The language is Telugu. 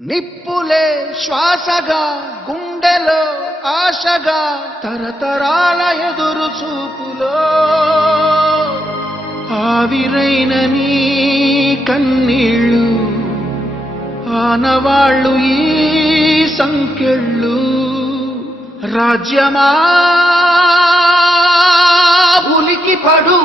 నిప్పులే శ్వాసగా గుండెలో ఆశగా తరతరాల ఎదురు చూపులో ఆవిరైన నీ కన్నీళ్ళు ఆనవాళ్ళు ఈ సంకెళ్ళు రాజ్యమా ఉలికి పడు